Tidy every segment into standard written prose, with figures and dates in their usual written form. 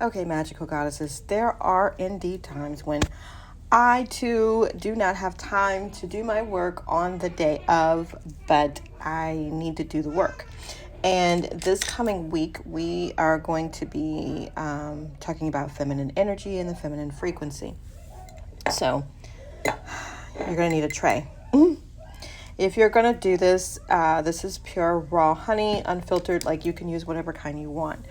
Okay, magical goddesses, there are indeed times when I too do not have time to do my work on the day of, but I need to do the work. And this coming week, we are going to be talking about feminine energy and the feminine frequency. So, you're going to need a tray. If you're going to do this, this is pure raw honey, unfiltered, like you can use whatever kind you want.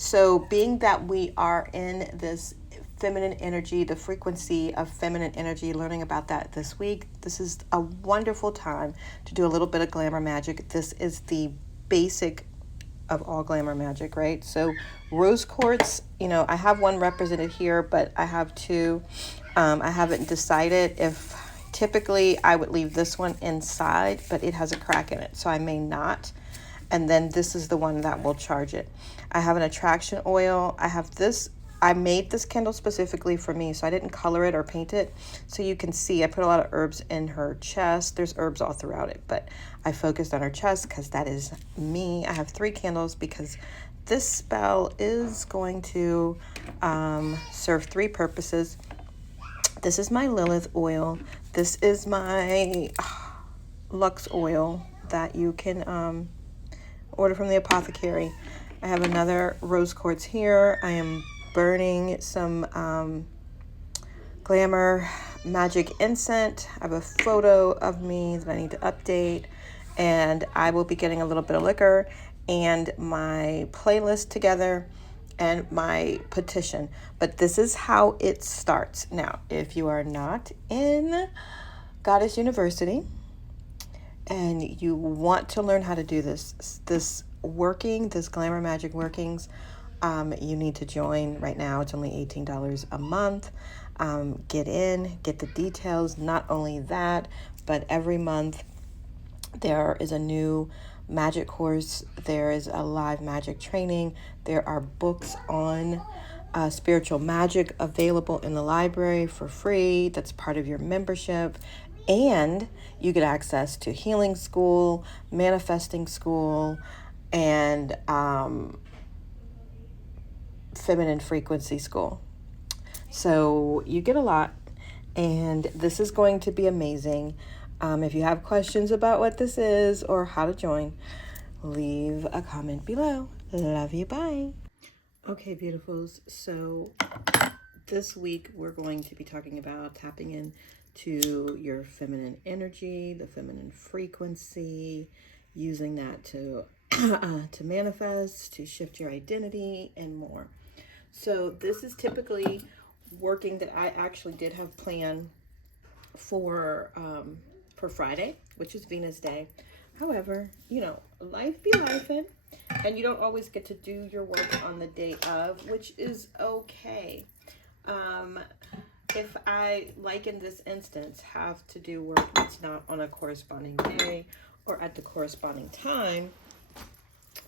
So being that we are in this feminine energy, the frequency of feminine energy, learning about that this week, this is a wonderful time to do a little bit of glamour magic. This is the basic of all glamour magic, right? So rose quartz, I have one represented here, but I have two. I haven't decided if typically I would leave this one inside, but it has a crack in it, so I may not. And then this is the one that will charge it. I have an attraction oil. I have this. I made this candle specifically for me, so I didn't color it or paint it. So you can see I put a lot of herbs in her chest. There's herbs all throughout it, but I focused on her chest because that is me. I have 3 candles because this spell is going to serve 3 purposes. This is my Lilith oil. This is my Lux oil that you can order from the apothecary. I have another rose quartz here. I am burning some Glamour Magic incense. I have a photo of me that I need to update, and I will be getting a little bit of liquor and my playlist together and my petition. But this is how it starts. Now, if you are not in Goddess University and you want to learn how to do this Glamour Magic workings, you need to join right now. It's only $18 a month. Get the details. Not only that, but every month there is a new magic course. There is a live magic training. There are books on spiritual magic available in the library for free. That's part of your membership. And you get access to healing school, manifesting school, and feminine frequency school. So you get a lot, and this is going to be amazing. If you have questions about what this is or how to join, leave a comment below. Love you. Bye. Okay, beautifuls. So this week we're going to be talking about tapping into your feminine energy, the feminine frequency, using that to to manifest, to shift your identity, and more. So this is typically working that I actually did have planned for Friday, which is Venus Day. However, life be lifing, and you don't always get to do your work on the day of, which is okay. If I, like in this instance, have to do work that's not on a corresponding day or at the corresponding time,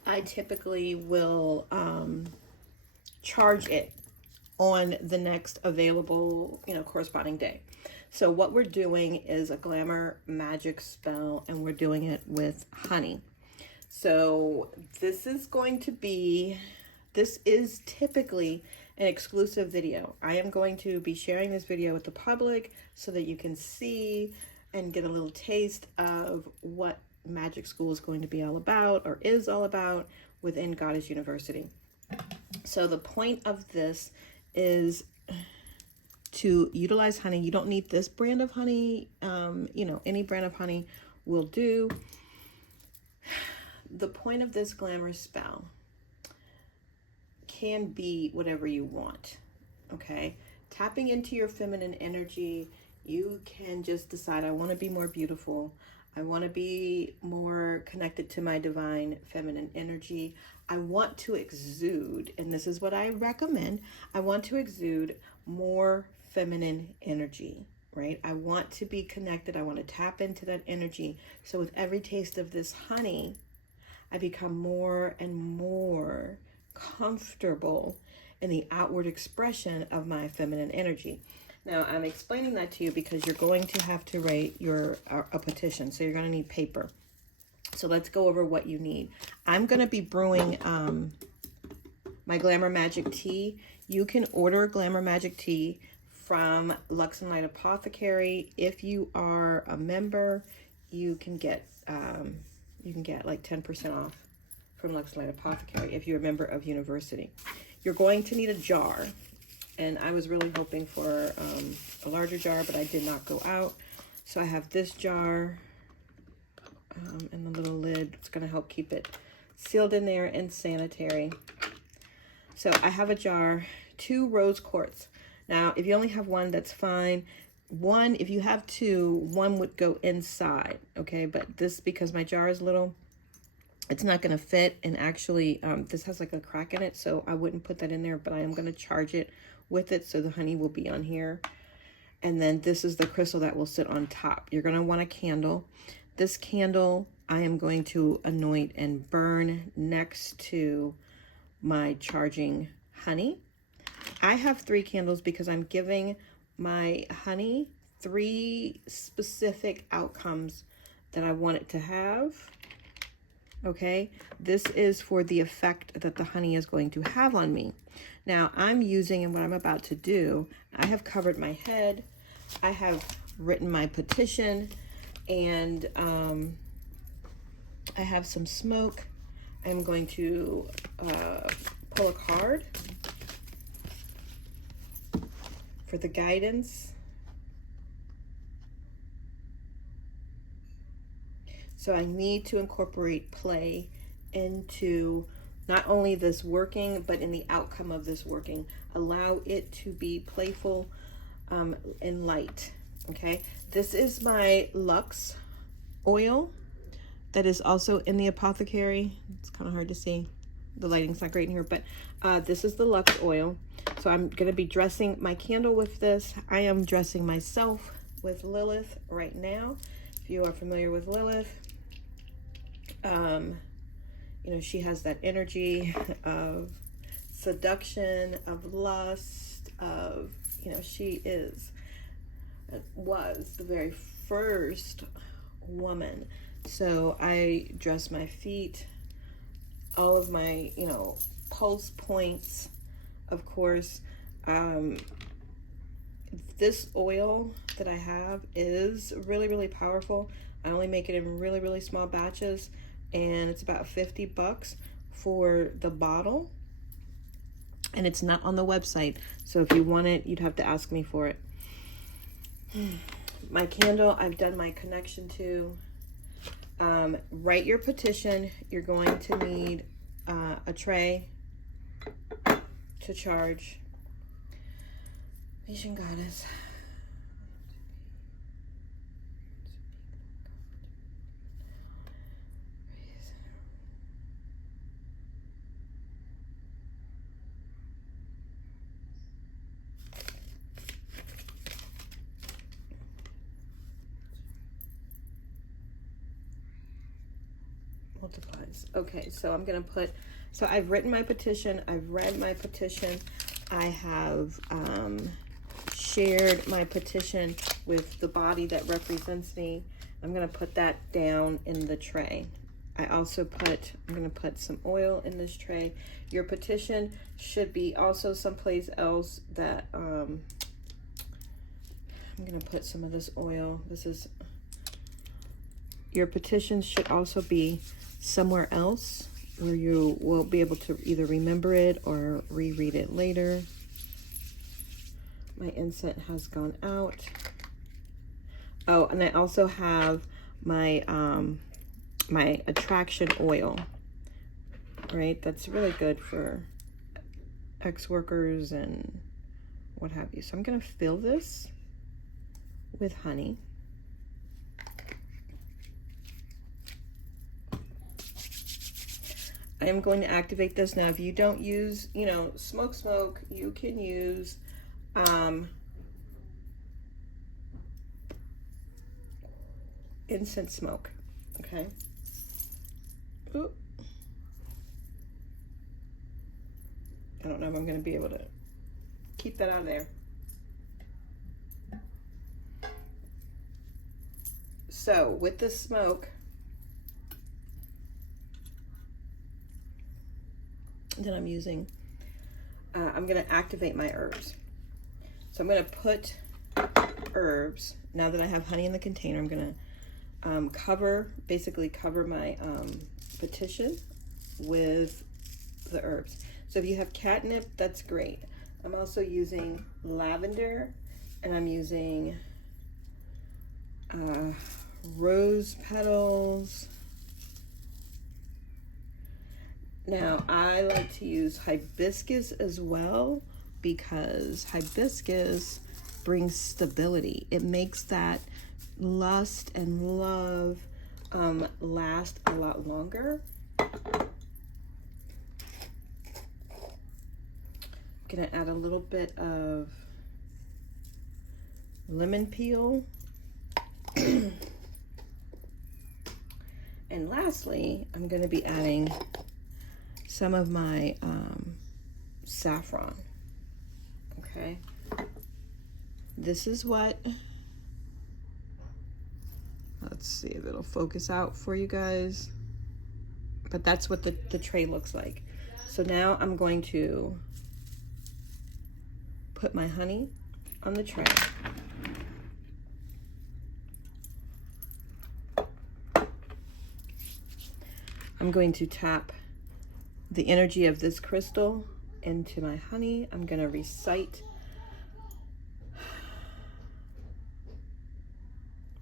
I typically will charge it on the next available, corresponding day. So what we're doing is a Glamour Magic spell, and we're doing it with honey. So this is typically an exclusive video. I am going to be sharing this video with the public so that you can see and get a little taste of what magic school is going to be all about, or is all about, within Goddess University. So the point of this is to utilize honey. You don't need this brand of honey. Any brand of honey will do. The point of this glamour spell can be whatever you want, okay? Tapping into your feminine energy, you can just decide, I want to be more beautiful. I want to be more connected to my divine feminine energy. I want to exude, and this is what I recommend, I want to exude more feminine energy, right? I want to be connected. I want to tap into that energy. So with every taste of this honey, I become more and more comfortable in the outward expression of my feminine energy. Now, I'm explaining that to you because you're going to have to write a petition. So you're going to need paper. So let's go over what you need. I'm going to be brewing my Glamour Magick tea. You can order Glamour Magick tea from Lux and Light Apothecary. If you are a member, you can get like 10% off from Lux and Light Apothecary if you're a member of University. You're going to need a jar, and I was really hoping for a larger jar, but I did not go out. So I have this jar and the little lid. It's going to help keep it sealed in there and sanitary. So I have a jar, 2 rose quartz. Now, if you only have 1, that's fine. 1, if you have 2, 1 would go inside, okay? But this, because my jar is little, it's not going to fit. And actually, this has like a crack in it, so I wouldn't put that in there, but I am going to charge it with it, so the honey will be on here. And then this is the crystal that will sit on top. You're going to want a candle. This candle I am going to anoint and burn next to my charging honey. I have 3 candles because I'm giving my honey 3 specific outcomes that I want it to have. Okay, this is for the effect that the honey is going to have on me. Now I'm using, and what I'm about to do, I have covered my head, I have written my petition, and I have some smoke. I'm going to pull a card for the guidance. So I need to incorporate play into not only this working, but in the outcome of this working. Allow it to be playful and light, okay? This is my Lux oil that is also in the apothecary. It's kind of hard to see. The lighting's not great in here, but this is the Lux oil. So I'm gonna be dressing my candle with this. I am dressing myself with Lilith right now. If you are familiar with Lilith, you know, she has that energy of seduction, of lust, of, you know, she was the very first woman. So I dress my feet, all of my, you know, pulse points, of course. This oil that I have is really, really powerful. I only make it in really, really small batches, and it's about $50 for the bottle, and it's not on the website. So if you want it, you'd have to ask me for it. My candle, I've done my connection to. Write your petition. You're going to need a tray to charge. Patient Goddess. Multiplies. Okay, so I'm gonna put, so I've written my petition, I've read my petition, I have shared my petition with the body that represents me. I'm gonna put that down in the tray. I also I'm gonna put some oil in this tray. Your petition should be also someplace else that I'm gonna put some of this oil. Your petition should also be somewhere else where you will be able to either remember it or reread it later. My incense has gone out. Oh, and I also have my my attraction oil, right? That's really good for ex-workers and what have you. So I'm gonna fill this with honey. I am going to activate this. Now, if you don't use, you know, smoke, you can use incense smoke, okay? Ooh. I don't know if I'm going to be able to keep that out of there. So, with the smoke, that I'm using, I'm gonna activate my herbs. So I'm gonna put herbs, now that I have honey in the container, I'm gonna basically cover my petition with the herbs. So if you have catnip, that's great. I'm also using lavender, and I'm using rose petals. Now I like to use hibiscus as well, because hibiscus brings stability. It makes that lust and love last a lot longer. I'm gonna add a little bit of lemon peel. And lastly, I'm gonna be adding some of my saffron. Okay, this is what, let's see if it'll focus out for you guys, but that's what the tray looks like. So now I'm going to put my honey on the tray. I'm going to tap the energy of this crystal into my honey. I'm going to recite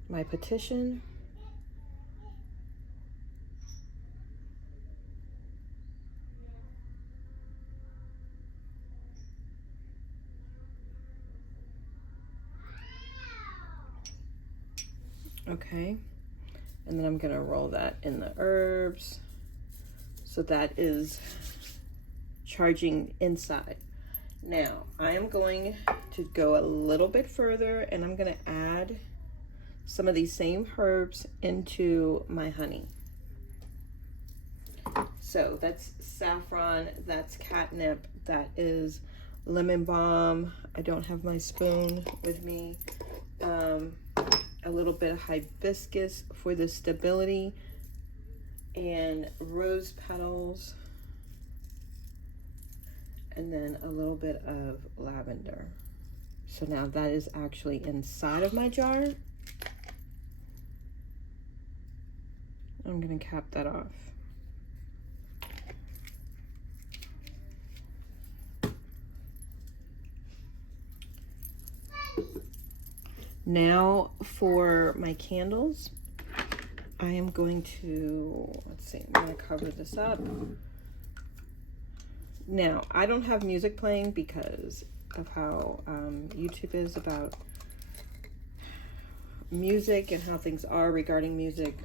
my petition. Okay, and then I'm going to roll that in the herbs. So that is charging inside. Now I am going to go a little bit further, and I'm going to add some of these same herbs into my honey. So that's saffron, that's catnip, that is lemon balm. I don't have my spoon with me. A little bit of hibiscus for the stability, and rose petals, and then a little bit of lavender. So now that is actually inside of my jar. I'm going to cap that off. Now for my candles, I am going to, let's see, I'm going to cover this up. Now, I don't have music playing because of how YouTube is about music and how things are regarding music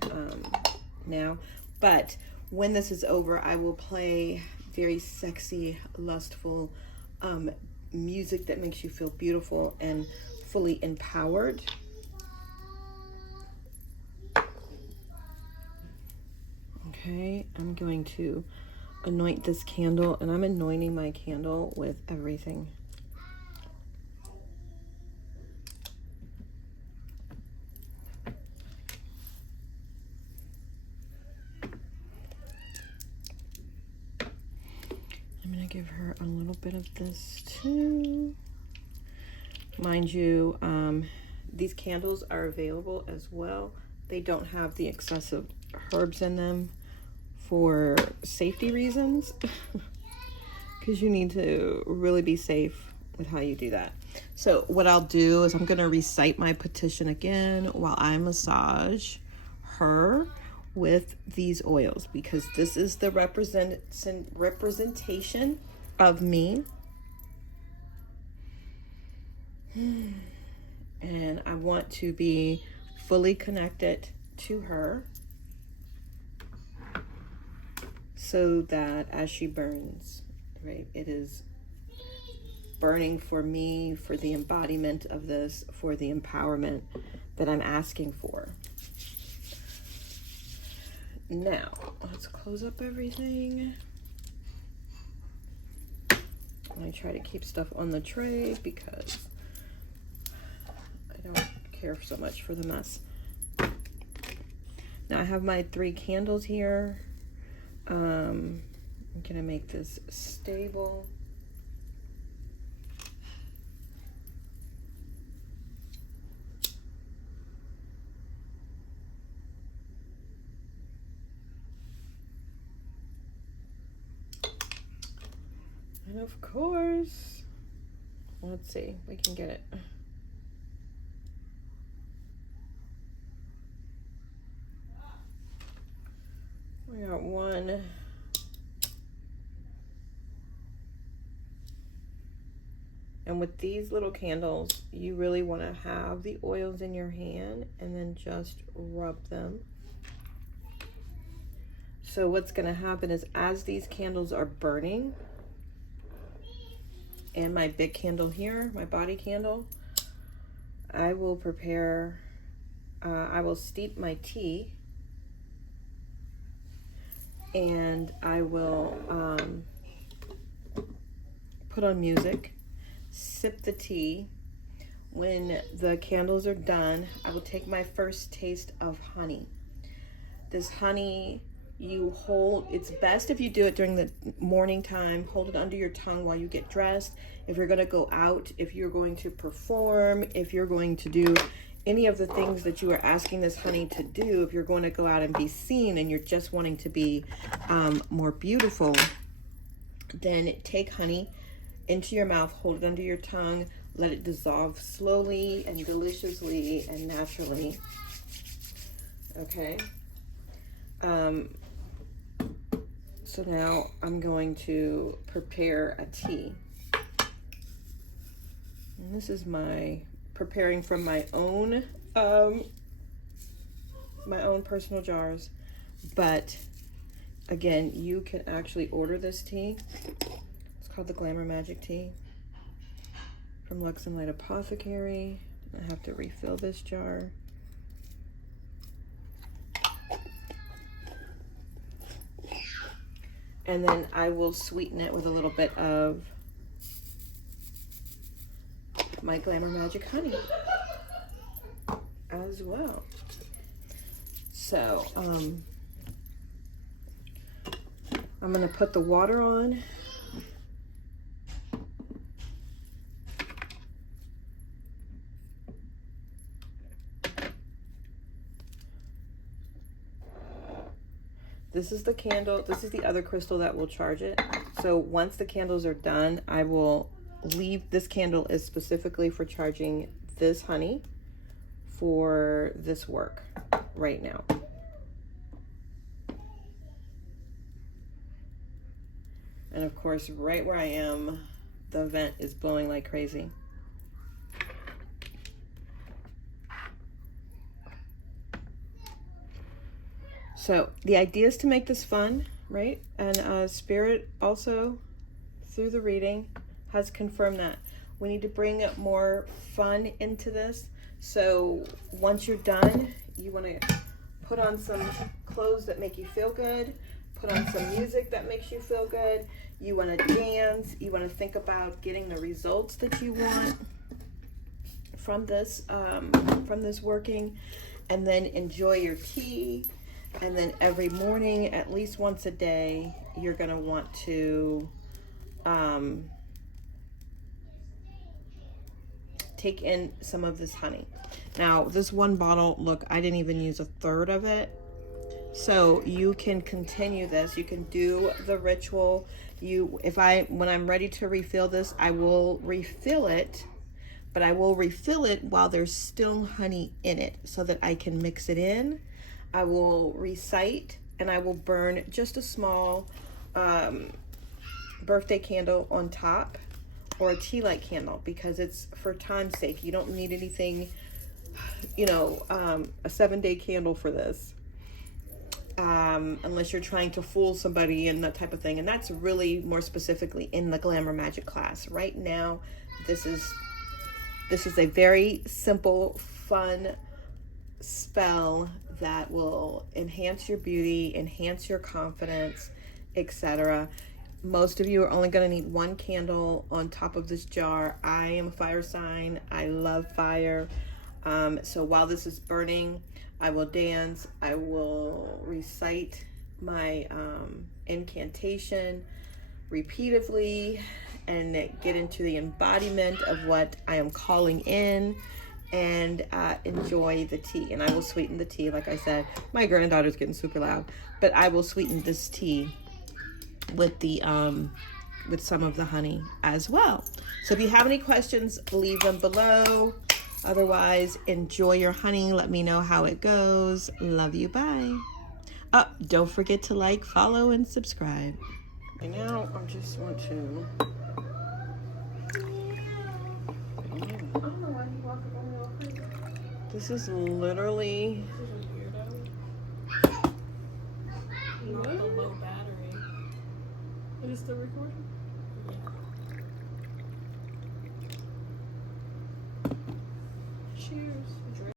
now. But when this is over, I will play very sexy, lustful music that makes you feel beautiful and fully empowered. Okay, I'm going to anoint this candle, and I'm anointing my candle with everything. I'm going to give her a little bit of this too. Mind you, these candles are available as well. They don't have the excessive herbs in them for safety reasons, because you need to really be safe with how you do that. So what I'll do is I'm going to recite my petition again while I massage her with these oils, because this is the representation of me. And I want to be fully connected to her, so that as she burns, right, it is burning for me, for the embodiment of this, for the empowerment that I'm asking for. Now, let's close up everything. I try to keep stuff on the tray because I don't care so much for the mess. Now I have my 3 candles here. I'm gonna make this stable. And of course, let's see, we can get it. We got one. And with these little candles, you really want to have the oils in your hand and then just rub them. So what's going to happen is as these candles are burning, and my big candle here, my body candle, I will prepare, I will steep my tea, and I will put on music, sip the tea. When the candles are done, I will take my first taste of honey. This honey, you hold, it's best if you do it during the morning time, hold it under your tongue while you get dressed. If you're gonna go out, if you're going to perform, if you're going to do any of the things that you are asking this honey to do, if you're going to go out and be seen and you're just wanting to be more beautiful, then take honey into your mouth, hold it under your tongue, let it dissolve slowly and deliciously and naturally. Okay. So now I'm going to prepare a tea. And this is my preparing from my own personal jars. But again, you can actually order this tea. It's called the Glamour Magick tea from Lux and Light Apothecary. I have to refill this jar. And then I will sweeten it with a little bit of my Glamour Magick honey as well. So I'm gonna put the water on. This is the candle, this is the other crystal that will charge it. So once the candles are done, I will leave, this candle is specifically for charging this honey for this work right now. And of course, right where I am, the vent is blowing like crazy. So the idea is to make this fun, right? And Spirit also, through the reading, has confirmed that we need to bring more fun into this. So once you're done, you want to put on some clothes that make you feel good, put on some music that makes you feel good. You want to dance. You want to think about getting the results that you want from this working, and then enjoy your tea. And then every morning, at least once a day, you're going to want to take in some of this honey. Now, this one bottle, look, I didn't even use a third of it. So you can continue this. You can do the ritual. When I'm ready to refill this, I will refill it, but I will refill it while there's still honey in it so that I can mix it in. I will recite, and I will burn just a small birthday candle on top, or a tea light candle, because it's for time's sake. You don't need anything, a 7-day candle for this, unless you're trying to fool somebody and that type of thing. And that's really more specifically in the Glamour Magick class. Right now, this is a very simple, fun spell that will enhance your beauty, enhance your confidence, etc. Most of you are only going to need one candle on top of this jar. I am a fire sign. I love fire. So while this is burning, I will dance. I will recite my incantation repeatedly and get into the embodiment of what I am calling in, and enjoy the tea. And I will sweeten the tea, like I said. My granddaughter's getting super loud, but I will sweeten this tea with the with some of the honey as well. So if you have any questions, leave them below. Otherwise, enjoy your honey. Let me know how it goes. Love you. Bye. Oh, don't forget to like, follow, and subscribe. And now I just want to... This is literally